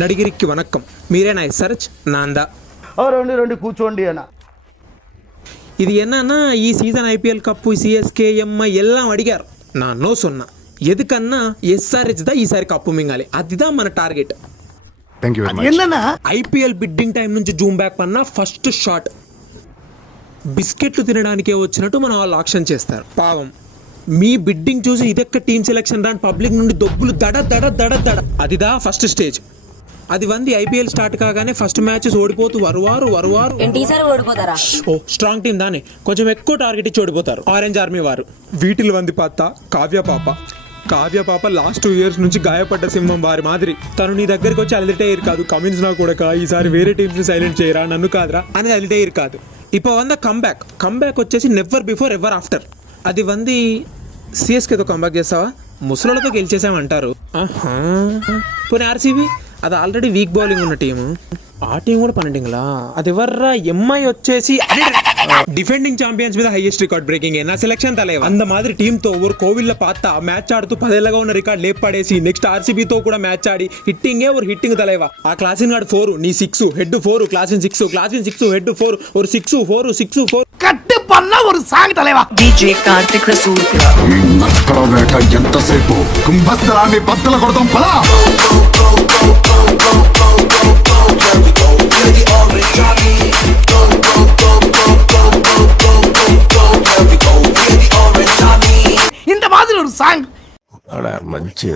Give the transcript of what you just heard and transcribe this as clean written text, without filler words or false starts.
నడిగిరికి వనక్కం మీరేనా సరచ్ నాందా రండి కూర్చోండి అన్న. இது என்னன்னா ఈ season IPL cup CSK MI எல்லாம் అడిగారు நான் நோ சொன்னா எதுக்கన్నా ఎస్ఆర్హెచ్ దా ఈసారి కప్పు మింగాలి అదిదా మన target. Thank you very much. ఏందన్నా ఐపీఎల్ బిడ్డింగ్ టైం నుంచి జూమ్ బ్యాక్ పన్నా ఫస్ట్ షాట్ బిస్కెట్లు తినడానికే వచ్చినట్టు మన వాళ్ళు ఆక్షన్ చేస్తారు. పావం మీ బిడ్డింగ్ చూసి ఇదెక్క టీమ్ సెలెక్షన్ రాని పబ్లిక్ నుండి దొబ్బులు దడ దడ దడ దడ అదిదా ఫస్ట్ స్టేజ్. అది వంది ఐపీఎల్ స్టార్ట్ కాగానే ఫస్ట్ మ్యాచెస్ ఓడిపోతూ వరువారు ఓడిపోతారా? ఓ స్ట్రాంగ్ టీం దానే కొంచెం ఎక్కువ టార్గెట్ ఇచ్చి ఓడిపోతారు ఆరెంజ్ ఆర్మీ వారు. వీటిల్ వంది పాత కావ్య పాప లాస్ట్ 2 years నుంచి గాయపడ్డ సింహం వారి మాదిరి. తను నీ దగ్గరికి వచ్చి అలిటేయర్ కాదు కమిన్స్ నా కూడా ఈసారి వేరే టీమ్స్ ని సైలెంట్ చేయరా నన్ను కాదురా అని అలిటేయర్ కాదు. ఇప్పుడు వంద కంబ్యాక్ వచ్చేసి నెవర్ బిఫోర్ ఎవర్ ఆఫ్టర్. అది వంది సిఎస్కేతో కంబ్యాక్ చేస్తావా ముసలోళ్ళతో గెలిచేసామంటారు. పోనీ ఆర్సీబీ అది ఆల్రెడీ వీక్ బౌలింగ్ ఉన్న టీము ఆ టీం కూడా పన్నెండింగ్లా. అది ఎవర్రా ఎంఐ వచ్చేసి డిఫెండింగ్ ఛాంపియన్స్ మీద హైయెస్ట్ రికార్డ్ బ్రేకింగ్ నా సెలక్షన్ తలేవా అంద మాదిరి టీంతో ఓవర్ కోవిల్ల పాత మ్యాచ్ ఆడుతూ 10 ఏళ్ళగా ఉన్న రికార్డ్ లేపు పడేసి నెక్స్ట్ ఆర్సీబీతో కూడా మ్యాచ్ ఆడి హిట్టింగ్ తలేవా. ఆ క్లాసిన్ గార్డ్ 4 నీ 6 హెడ్ 4 క్లాసిన్ 6 హెడ్ 4 ஒரு 6 కట్టి పన్న ఒక సాంగ్ తలేవా. డీజే కార్తిక్ రసూల్ నక్కల వేట ఎంతసేపు కుంభస్థలాన్ని బద్దలు కొడతాం పదా. ఇంత మాదిరి ఒక సాంగ్ మంచి